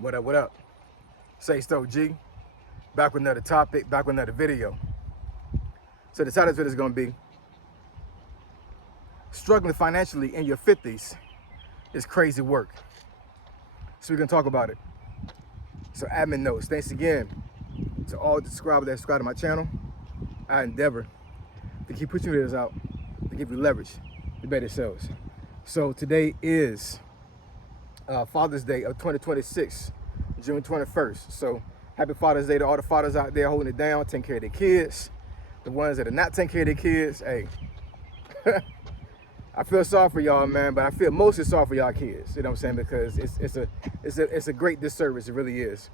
What up, what up? Say Stoke G, back with another topic, back with another video. So the title of it is going to be, struggling financially in your 50s is crazy work. So we're going to talk about it. So admin notes, thanks again to all the subscribers that subscribe to my channel. I endeavor to keep pushing videos out, to give you leverage to better sales. So today is Father's Day of 2026, June 21st. So happy Father's Day to all the fathers out there holding it down, taking care of their kids. The ones that are not taking care of their kids, hey, I feel sorry for y'all, man, but I feel mostly sorry for y'all kids. You know what I'm saying? Because it's a great disservice. It really is.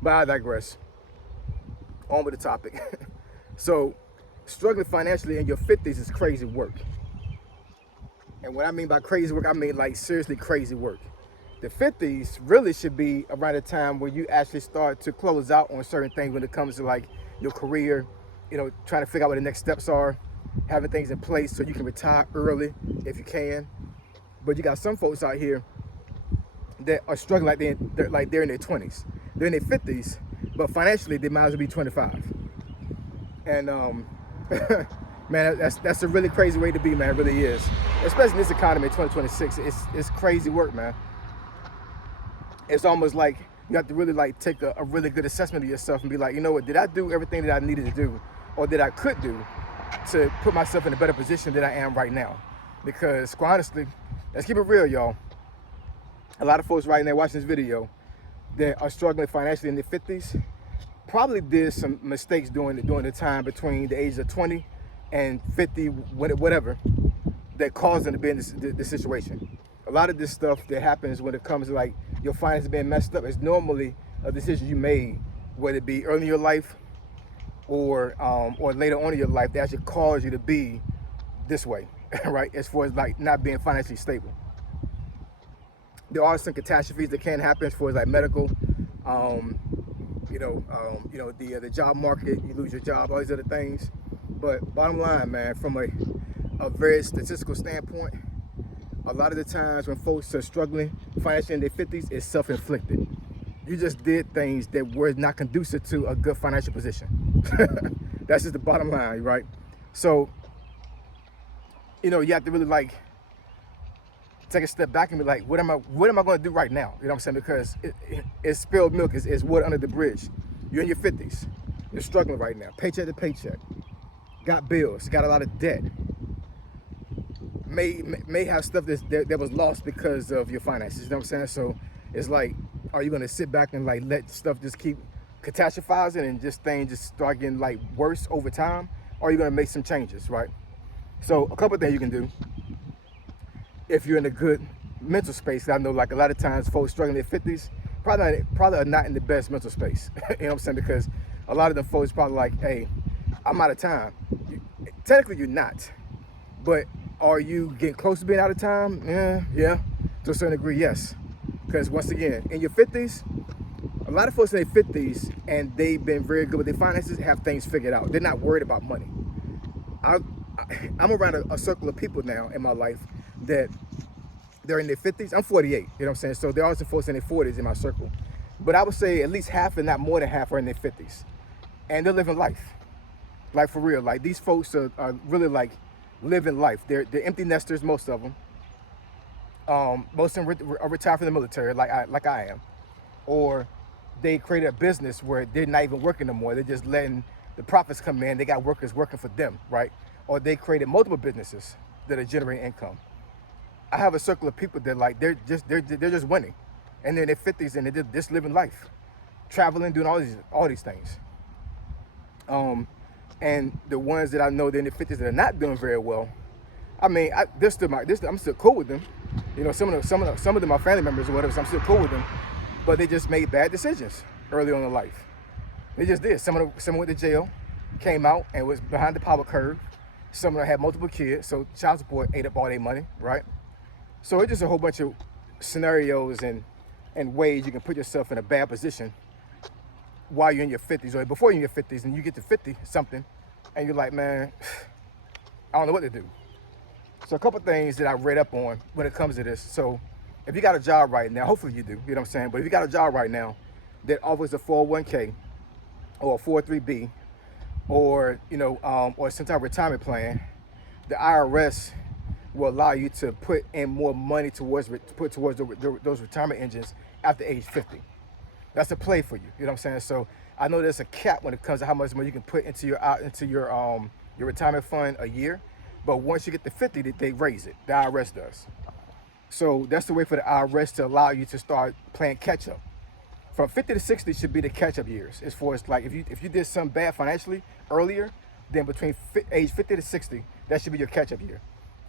But I digress. On with the topic. So, struggling financially in your 50s is crazy work. And what I mean by crazy work, I mean like seriously crazy work. The 50s really should be around the time where you actually start to close out on certain things when it comes to like your career, you know, trying to figure out what the next steps are, having things in place so you can retire early if you can. But you got some folks out here that are struggling like they're in their 20s. They're in their 50s, but financially they might as well be 25. And man, that's a really crazy way to be, man. It really is. Especially in this economy in 2026. It's crazy work, man. It's almost like you have to really like take a really good assessment of yourself and be like, you know what, did I do everything that I needed to do or that I could do to put myself in a better position than I am right now? Because quite honestly, let's keep it real, y'all. A lot of folks right now watching this video that are struggling financially in their 50s probably did some mistakes during the time between the ages of 20 and 50, whatever, that caused them to be in this situation. A lot of this stuff that happens when it comes to like your finances being messed up is normally a decision you made, whether it be early in your life or later on in your life, that actually caused you to be this way, right? As far as like not being financially stable. There are some catastrophes that can happen as far as like medical, the job market, you lose your job, all these other things. But bottom line, man, from a very statistical standpoint, a lot of the times when folks are struggling financially in their 50s, it's self-inflicted. You just did things that were not conducive to a good financial position. That's just the bottom line, right? So, you have to really like take a step back and be like, what am I going to do right now? You know what I'm saying? Because it's spilled milk, is water under the bridge. You're in your 50s. You're struggling right now, paycheck to paycheck. Got bills, got a lot of debt. May have stuff that was lost because of your finances. You know what I'm saying? So it's like, are you going to sit back and like let stuff just keep catastrophizing and things just start getting like worse over time? Or are you going to make some changes, right? So a couple of things you can do if you're in a good mental space. I know like a lot of times folks struggling in their 50s probably are not in the best mental space. You know what I'm saying? Because a lot of them folks probably like, hey, I'm out of time. Technically you're not, but are you getting close to being out of time? Yeah, to a certain degree, yes. Because once again, in your 50s, a lot of folks in their 50s and they've been very good with their finances, have things figured out. They're not worried about money. I'm around a circle of people now in my life that they're in their 50s. I'm 48, you know what I'm saying? So there are some folks in their 40s in my circle. But I would say at least half, and not more than half, are in their 50s. And they're living life. Like for real. Like these folks are really like living life. They're empty nesters, most of them. Most of them are retired from the military, like I am. Or they created a business where they're not even working no more. They're just letting the profits come in. They got workers working for them, right? Or they created multiple businesses that are generating income. I have a circle of people that like they're just winning, and they're in their 50s and they're just living life, traveling, doing all these things. And the ones that I know that in their 50s that are not doing very well, I mean, I'm still cool with them. You know, some of them are family members or whatever. So I'm still cool with them, but they just made bad decisions early on in life. They just did. Some went to jail, came out and was behind the power curve. Some of them had multiple kids, so child support ate up all their money, right? So it's just a whole bunch of scenarios and ways you can put yourself in a bad position while you're in your 50s or before you're in your 50s, and you get to 50 something and you're like, man, I don't know what to do. So a couple things that I read up on when it comes to this. So if you got a job right now, hopefully you do, you know what I'm saying? But if you got a job right now that offers a 401k or a 403b or, or some type of retirement plan, the IRS will allow you to put in more money towards those retirement engines after age 50. That's a play for you. You know what I'm saying? So I know there's a cap when it comes to how much money you can put into your retirement fund a year. But once you get to 50, they raise it. The IRS does. So that's the way for the IRS to allow you to start playing catch up. From 50 to 60 should be the catch up years. As far as like if you did something bad financially earlier, then between age 50 to 60, that should be your catch up year.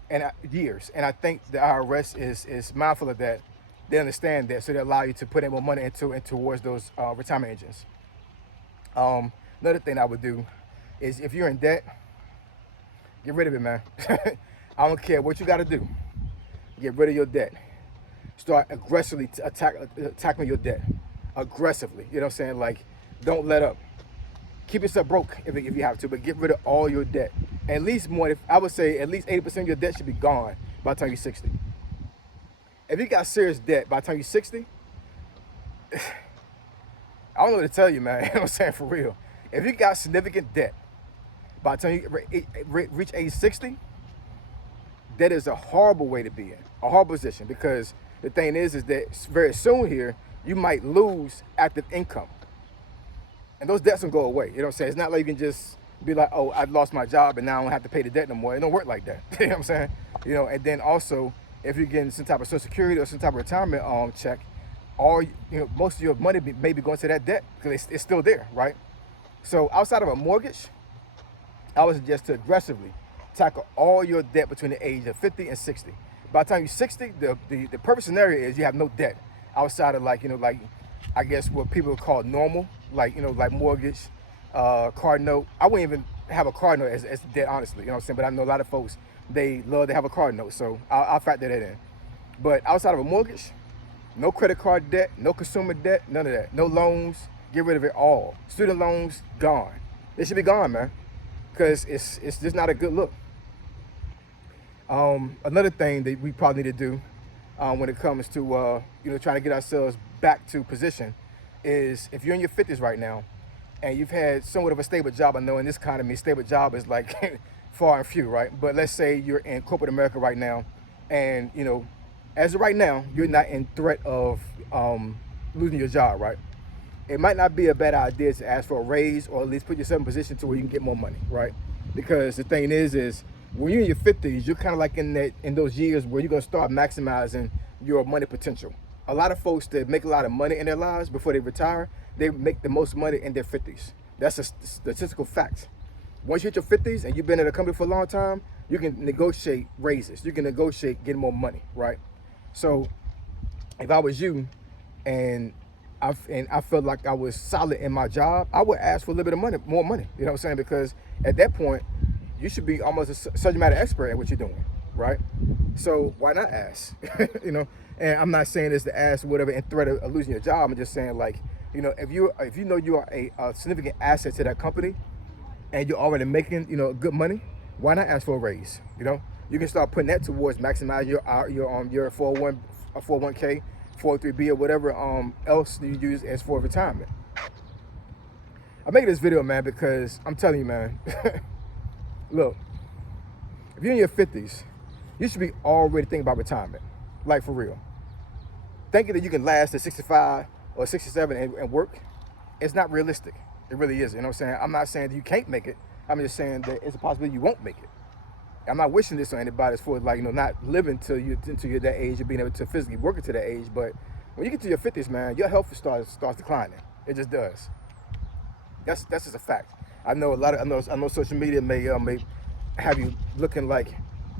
And years. And I think the IRS is mindful of that. They understand that, so they allow you to put in more money towards those retirement engines. Another thing I would do is if you're in debt, get rid of it, man. I don't care what you got to do. Get rid of your debt. Start aggressively tackling your debt. Aggressively. You know what I'm saying? Like, don't let up. Keep yourself broke if you have to, but get rid of all your debt. At least more, I would say at least 80% of your debt should be gone by the time you're 60. If you got serious debt by the time you're 60, I don't know what to tell you, man. You know what I'm saying? For real. If you got significant debt by the time you reach age 60, that is a horrible way to be in, a horrible position, because the thing is that very soon here, you might lose active income. And those debts don't go away. You know what I'm saying? It's not like you can just be like, oh, I lost my job and now I don't have to pay the debt no more. It don't work like that. You know what I'm saying? And then also, if you're getting some type of Social Security or some type of retirement check, most of your money may be going to that debt because it's still there, right? So outside of a mortgage, I would suggest to aggressively tackle all your debt between the age of 50 and 60. By the time you're 60, the perfect scenario is you have no debt outside of I guess what people call normal, like mortgage, car note. I wouldn't even have a car note as debt, honestly, you know what I'm saying? But I know a lot of folks, they love to have a car note, so I'll factor that in. But outside of a mortgage, no credit card debt, no consumer debt, none of that. No loans, get rid of it all. Student loans, gone. They should be gone, man, because it's just not a good look. Another thing that we probably need to do when it comes to trying to get ourselves back to position is, if you're in your 50s right now and you've had somewhat of a stable job. I know in this economy, stable job is like far and few, right? But let's say you're in corporate America right now, and as of right now, you're not in threat of losing your job, right? It might not be a bad idea to ask for a raise, or at least put yourself in a position to where you can get more money, right? Because the thing is when you're in your 50s, you're kind of like in those years where you're gonna start maximizing your money potential. A lot of folks that make a lot of money in their lives before they retire, they make the most money in their 50s. That's a statistical fact. Once you hit your 50s and you've been at a company for a long time, you can negotiate raises. You can negotiate getting more money, right? So if I was you and I felt like I was solid in my job, I would ask for a little bit of money, more money. You know what I'm saying? Because at that point, you should be almost a subject matter expert at what you're doing, right? So why not ask? And I'm not saying this to ask whatever in threat of losing your job. I'm just saying, like, if you know you are a significant asset to that company and you're already making good money, why not ask for a raise? You can start putting that towards maximizing your 401k, 403b, or whatever else you use as for retirement. I'm making this video, man, because I'm telling you, man. Look, if you're in your 50s, you should be already thinking about retirement, like for real. Thinking that you can last to 65 or 67 and work, it's not realistic. It really isn't. You know what I'm saying? I'm not saying that you can't make it. I'm just saying that it's a possibility you won't make it. I'm not wishing this on anybody as far as not living until you're that age or being able to physically work into that age. But when you get to your 50s, man, your health starts declining. It just does. That's just a fact. I know I know social media may have you looking like,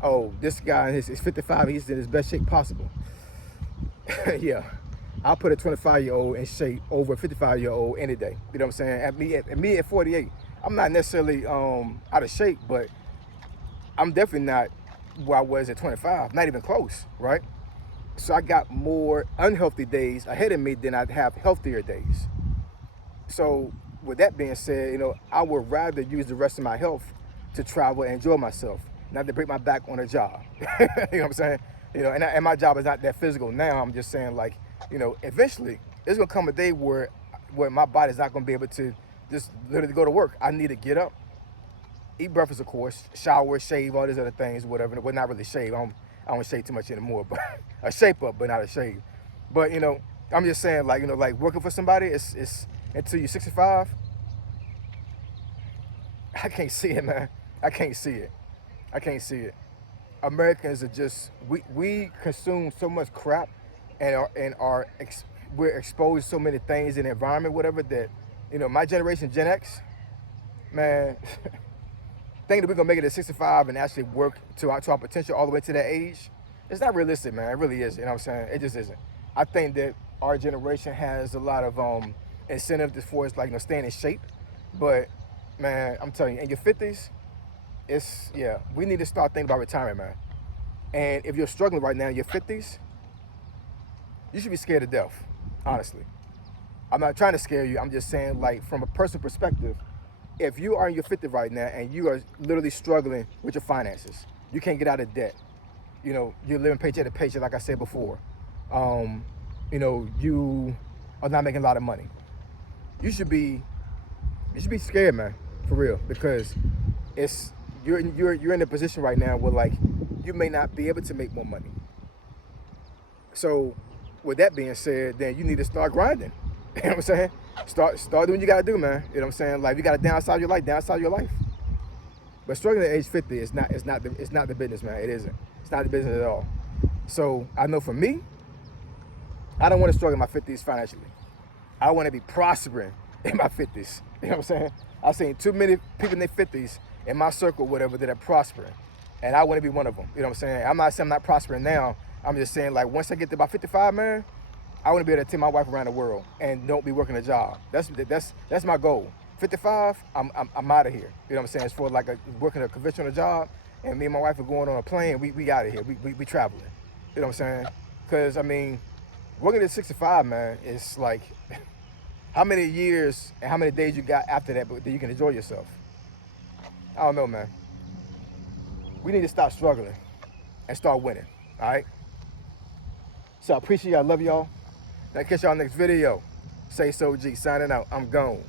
oh, this guy is 55, he's in his best shape possible. Yeah, I'll put a 25-year-old in shape over a 55-year-old any day. You know what I'm saying? At me at 48, I'm not necessarily out of shape, but I'm definitely not where I was at 25, not even close, right? So I got more unhealthy days ahead of me than I'd have healthier days. So with that being said, I would rather use the rest of my health to travel and enjoy myself, not to break my back on a job. You know what I'm saying? You know, and my job is not that physical now. I'm just saying, like, you know, eventually there's gonna come a day where my body's not gonna be able to just literally go to work. I need to get up, eat breakfast, of course, shower, shave, all these other things, whatever. Well, not really shave. I don't shave too much anymore, but a shape up, but not a shave. But you know, I'm just saying, like, you know, like working for somebody, it's until you're 65. I can't see it, man. I can't see it. I can't see it. Americans are just we consume so much crap, we're exposed to so many things in the environment, whatever, that, you know, my generation, Gen X, man, thinking that we're gonna make it at 65 and actually work to our potential all the way to that age, it's not realistic, man. It really isn't. You know what I'm saying? It just isn't. I think that our generation has a lot of incentive for us, like, you know, staying in shape. But man, I'm telling you, in your 50s, yeah, we need to start thinking about retirement, man. And if you're struggling right now in your 50s, you should be scared to death, honestly. I'm not trying to scare you. I'm just saying, like, from a personal perspective, if you are in your 50s right now and you are literally struggling with your finances, you can't get out of debt. You know, you're living paycheck to paycheck, like I said before. You know, you are not making a lot of money. You should be scared, man, for real, because you're in a position right now where, like, you may not be able to make more money. So, with that being said, then you need to start grinding. You know what I'm saying? Start doing what you gotta do, man. You know what I'm saying? Like, you gotta downsize your life. But struggling at age 50 is not the business, man. It isn't. It's not the business at all. So I know for me, I don't want to struggle in my 50s financially. I want to be prospering in my 50s. You know what I'm saying? I've seen too many people in their 50s in my circle, whatever, that are prospering. And I want to be one of them. You know what I'm saying? I'm not saying I'm not prospering now. I'm just saying, like, once I get to about 55, man, I want to be able to take my wife around the world and don't be working a job. That's my goal. 55, I'm out of here. You know what I'm saying? It's for, like, working a conventional job, and me and my wife are going on a plane. We out of here. We traveling. You know what I'm saying? Because, I mean, working at 65, man, is like, how many years and how many days you got after that you can enjoy yourself? I don't know, man. We need to stop struggling and start winning. All right? So I appreciate y'all. I love y'all. Now, catch y'all next video. Say so G, signing out. I'm gone.